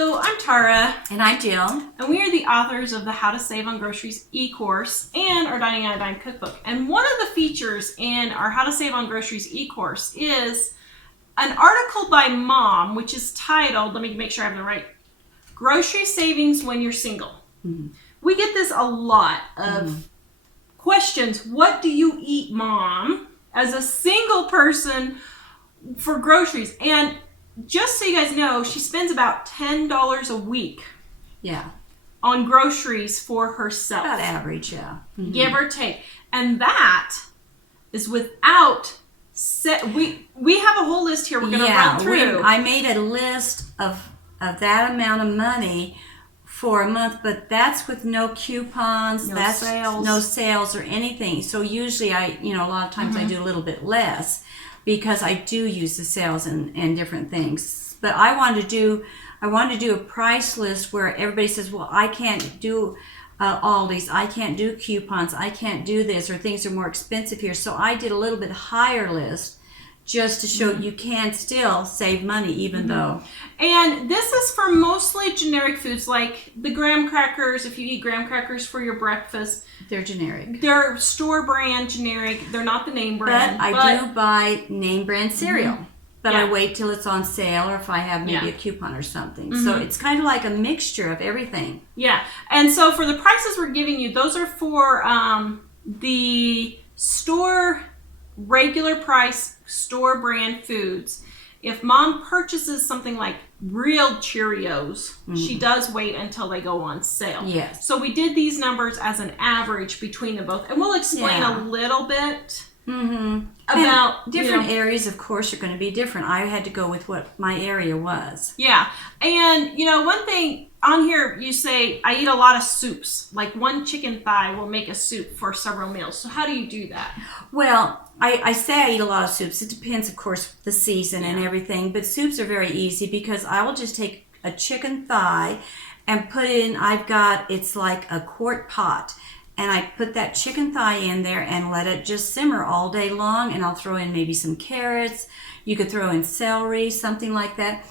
Hello, I'm Tara. And I'm Jill. And we are the authors of the How to Save on Groceries e-course and our Dining on a Dime cookbook. And one of the features in our How to Save on Groceries e-course is an article by Mom, which is titled, let me make sure I have the right, Grocery Savings When You're Single. Mm-hmm. We get this a lot of questions. What do you eat, Mom, as a single person for groceries? And just so you guys know, she spends about $10 a week on groceries for herself. About average, yeah. Mm-hmm. Give or take. And that is without... We have a whole list here we're going to run through. I made a list of that amount of money for a month, but that's with no coupons, no sales or anything. So usually a lot of times I do a little bit less, because I do use the sales and different things. But I wanted to do a price list where everybody says, well, I can't do Aldi's, I can't do coupons, I can't do this, or things are more expensive here. So I did a little bit higher list just to show you can still save money even though. And this is for mostly generic foods like the graham crackers. If you eat graham crackers for your breakfast, they're generic. They're store brand generic. They're not the name brand. But I do buy name brand cereal. But I wait till it's on sale, or if I have maybe a coupon or something. So it's kind of like a mixture of everything. Yeah. And so for the prices we're giving you, those are for the store regular price store brand foods. If Mom purchases something like real Cheerios, she does wait until they go on sale. Yes. So we did these numbers as an average between them both. And we'll explain a little bit about different areas, of course, are going to be different. I had to go with what my area was. Yeah. And, one thing on here, you say, I eat a lot of soups. Like one chicken thigh will make a soup for several meals. So how do you do that? Well, I say I eat a lot of soups. It depends, of course, the season and everything. But soups are very easy because I will just take a chicken thigh and put it in, it's like a quart pot. And I put that chicken thigh in there and let it just simmer all day long. And I'll throw in maybe some carrots. You could throw in celery, something like that.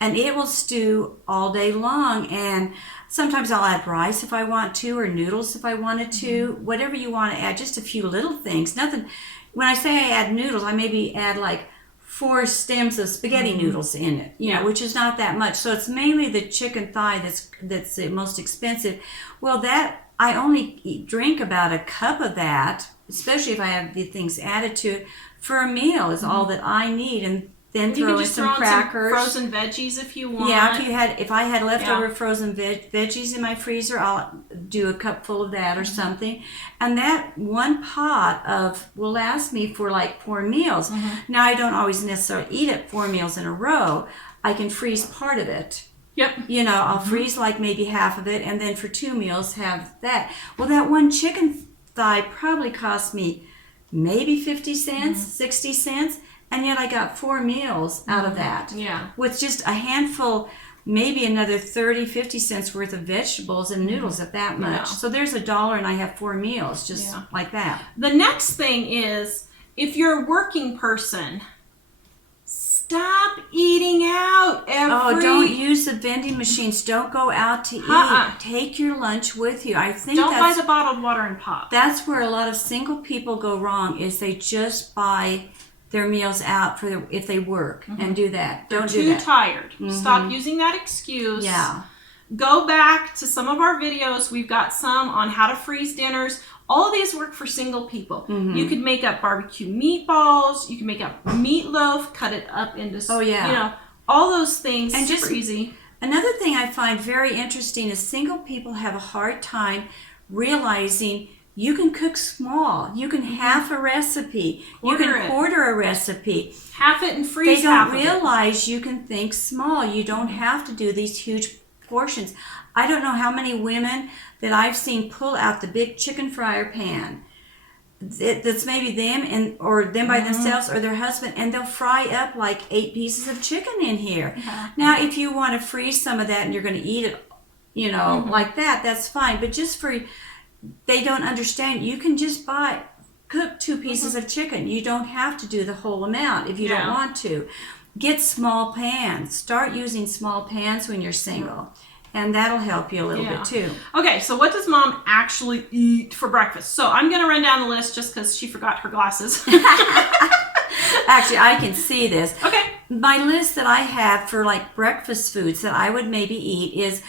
And it will stew all day long. And sometimes I'll add rice if I want to, or noodles if I wanted to. Whatever you want to add, just a few little things. Nothing. When I say I add noodles, I maybe add like 4 stems of spaghetti noodles in it, which is not that much. So it's mainly the chicken thigh that's the most expensive. Well, that I only drink about a cup of that, especially if I have the things added to it, for a meal is all that I need. And then throw in some crackers. Some frozen veggies if you want. Yeah, if I had leftover frozen veggies in my freezer, I'll do a cup full of that or something. And that one pot will last me for like 4 meals. Now, I don't always necessarily eat it 4 meals in a row. I can freeze part of it. Yep. I'll freeze like maybe half of it, and then for 2 meals have that. Well, that one chicken thigh probably cost me maybe 50 cents, 60 cents. And yet I got 4 meals out of that. Yeah. With just a handful, maybe another 30, 50 cents worth of vegetables and noodles at that much. Yeah. So there's $1 and I have 4 meals just like that. The next thing is, if you're a working person, stop eating out don't use the vending machines. Don't go out to eat. Take your lunch with you. I think don't buy the bottled water and pop. That's where a lot of single people go wrong, is they just buy their meals out if they work and do that. Don't do that. Too tired. Stop using that excuse. Yeah. Go back to some of our videos. We've got some on how to freeze dinners. All of these work for single people. You could make up barbecue meatballs. You can make up meatloaf, cut it up into, all those things. And super easy. Another thing I find very interesting is single people have a hard time realizing you can cook small. You can half a recipe. You can quarter a recipe. Half it and freeze. They don't realize you can think small. You don't have to do these huge portions. I don't know how many women that I've seen pull out the big chicken fryer pan. That's maybe them or them by themselves or their husband, and they'll fry up like 8 pieces of chicken in here. Now, if you want to freeze some of that and you're going to eat it, like that, that's fine. But just they don't understand. You can just cook 2 pieces of chicken. You don't have to do the whole amount if you don't want to. get small pans. Start using small pans when you're single. And that'll help you a little bit too. Okay, so what does Mom actually eat for breakfast? So I'm going to run down the list just because she forgot her glasses. Actually, I can see this. Okay. My list that I have for like breakfast foods that I would maybe eat is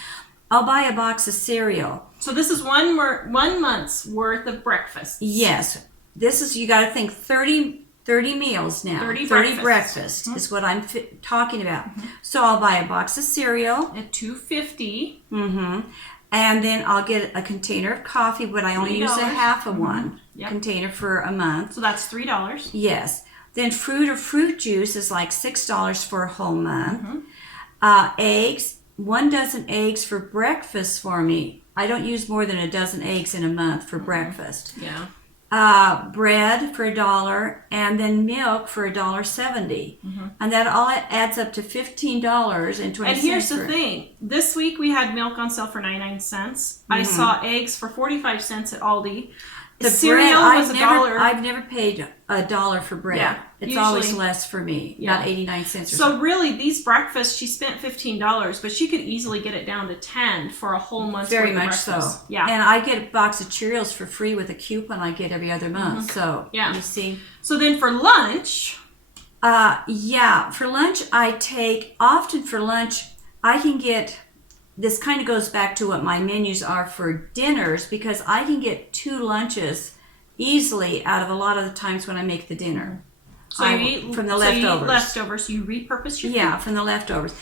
I'll buy a box of cereal. So this is 1 month's worth of breakfast. Yes. This is, you got to think 30 meals now. 30 breakfast is what I'm talking about. So I'll buy a box of cereal at $2.50. And then I'll get a container of coffee, but I only use a half of one container for a month. So that's $3. Yes. Then fruit or fruit juice is like $6 for a whole month. Eggs, 1 dozen eggs for breakfast for me. I don't use more than a dozen eggs in a month for breakfast. Yeah. Bread for $1, and then milk for $1.70, and that all adds up to $15.20. And here's the thing: this week we had milk on sale for 99 cents. I saw eggs for 45 cents at Aldi. The cereal bread, was $1. I've never paid $1 for bread. Yeah, it's usually, always less for me, about 89 cents or so. Really, these breakfasts, she spent $15, but she could easily get it down to $10 for a whole month's Very worth of much so. breakfast. Yeah. And I get a box of Cheerios for free with a coupon I get every other month. So, you see. So then for lunch... for lunch I can get... This kind of goes back to what my menus are for dinners, because I can get 2 lunches easily out of a lot of the times when I make the dinner. So you eat from the leftovers. leftovers. You eat leftovers. You repurpose your food. From the leftovers.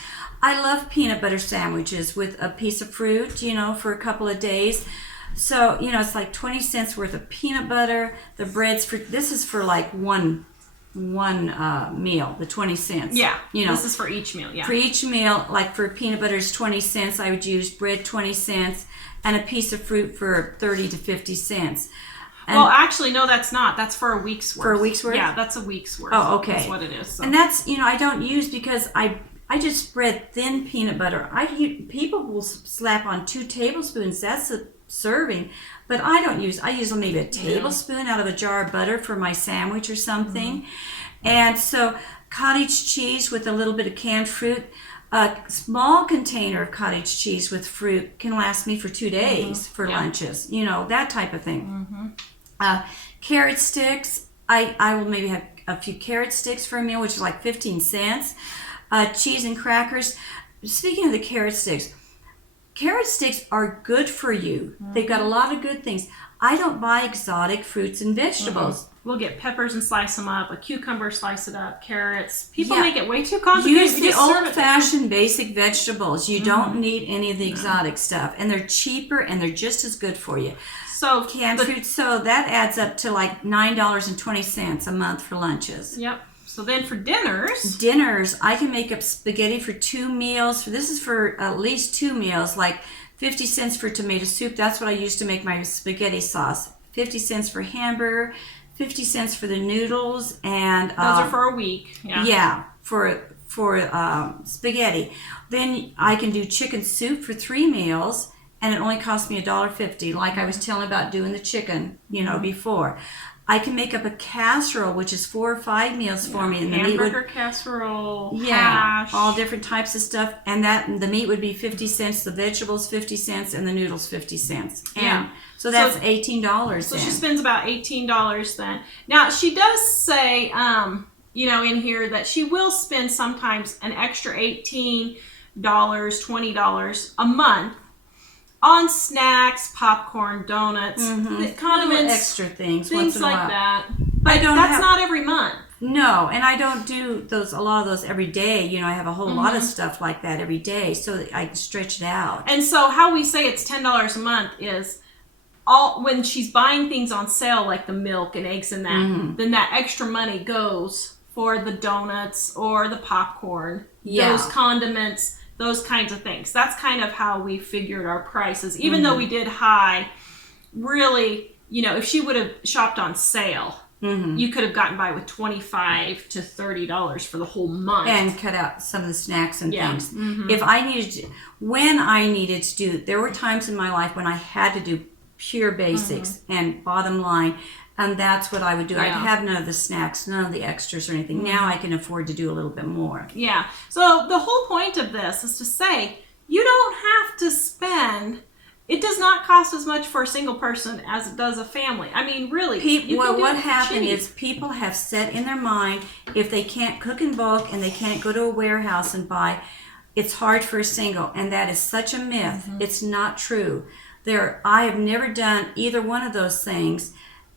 I love peanut butter sandwiches with a piece of fruit, for a couple of days. So, it's like 20 cents worth of peanut butter. The bread's this is for like one meal, the 20 cents. Yeah. This is for each meal. Yeah. For each meal, like for peanut butter is 20 cents. I would use bread 20 cents and a piece of fruit for 30 to 50 cents. And well, actually, no, that's not. That's for a week's worth. For a week's worth? Yeah, that's a week's worth. Oh, okay. That's what it is. So. And that's, I don't use because I just spread thin peanut butter. People will slap on 2 tablespoons. That's a serving. But I use maybe a tablespoon out of a jar of butter for my sandwich or something. And so cottage cheese with a little bit of canned fruit. A small container of cottage cheese with fruit can last me for 2 days for lunches. That type of thing. Carrot sticks. I will maybe have a few carrot sticks for a meal, which is like 15 cents. Cheese and crackers. Speaking of the carrot sticks are good for you. They've got a lot of good things. I don't buy exotic fruits and vegetables. We'll get peppers and slice them up, a cucumber, slice it up, carrots. People make it way too complicated. Use the old-fashioned basic vegetables. You don't need any of the exotic stuff. And they're cheaper and they're just as good for you. So canned fruit, so that adds up to like $9.20 a month for lunches. Yep. So then for dinners, I can make up spaghetti for 2 meals. This is for at least 2 meals, like 50 cents for tomato soup. That's what I use to make my spaghetti sauce. 50 cents for hamburger, 50 cents for the noodles, and those are for a week. Yeah, for spaghetti. Then I can do chicken soup for 3 meals, and it only costs me $1.50. Like I was telling about doing the chicken, before. I can make up a casserole, which is 4 or 5 meals for me. And hamburger casserole, hash. All different types of stuff. And the meat would be 50 cents, the vegetables 50 cents, and the noodles 50 cents. And so that's $18 So she spends about $18 then. Now, she does say, in here that she will spend sometimes an extra $18, $20 a month on snacks, popcorn, donuts, condiments, extra things like while. that. But that's not every month. No, and I don't do a lot of those every day. I have a whole lot of stuff like that every day, so I can stretch it out. And so how we say it's $10 a month is when she's buying things on sale, like the milk and eggs and that, then that extra money goes for the donuts or the popcorn, those condiments, those kinds of things. That's kind of how we figured our prices. Even though we did high, really, if she would have shopped on sale, you could have gotten by with $25 to $30 for the whole month. And cut out some of the snacks and things. When I needed to do, there were times in my life when I had to do pure basics and bottom line. And that's what I would do. I'd Yeah. have none of the snacks, none of the extras or anything. Now I can afford to do a little bit more. Yeah. So the whole point of this is to say you don't have to spend. It does not cost as much for a single person as it does a family. I mean, really. Well, what happened is people have set in their mind if they can't cook in bulk and they can't go to a warehouse and buy, it's hard for a single, and that is such a myth. It's not true. I have never done either one of those things.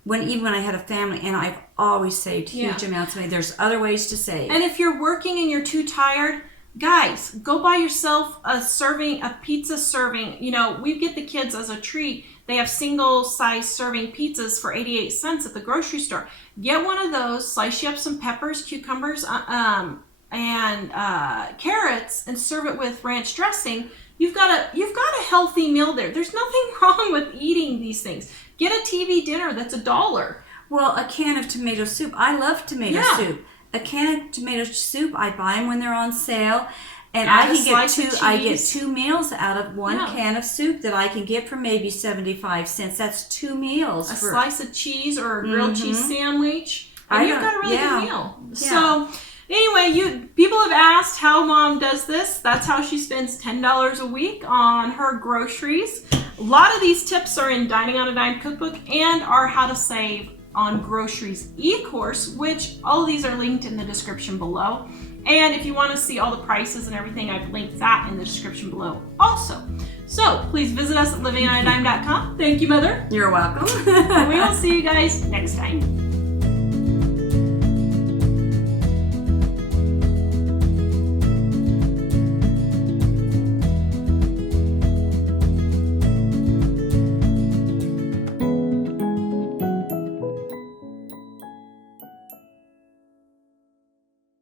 Even when I had a family, and I've always saved huge amounts of money. There's other ways to save. And if you're working and you're too tired, guys, go buy yourself a pizza serving. You know, we get the kids as a treat. They have single size serving pizzas for 88 cents at the grocery store. Get one of those, slice you up some peppers, cucumbers, and carrots, and serve it with ranch dressing. You've got a healthy meal there. There's nothing wrong with eating these things. Get a TV dinner that's $1. Well, a can of tomato soup. I love tomato soup. A can of tomato soup, I buy them when they're on sale, and I get 2 meals out of one can of soup that I can get for maybe 75 cents. That's 2 meals. A slice of cheese or a grilled cheese sandwich, and you've got a really good meal. Yeah. So anyway, people have asked how Mom does this. That's how she spends $10 a week on her groceries. A lot of these tips are in Dining on a Dime cookbook and our How to Save on Groceries e-course, which all of these are linked in the description below. And if you want to see all the prices and everything, I've linked that in the description below also. So please visit us at livingonadime.com. Thank you, Mother. You're welcome. We will see you guys next time.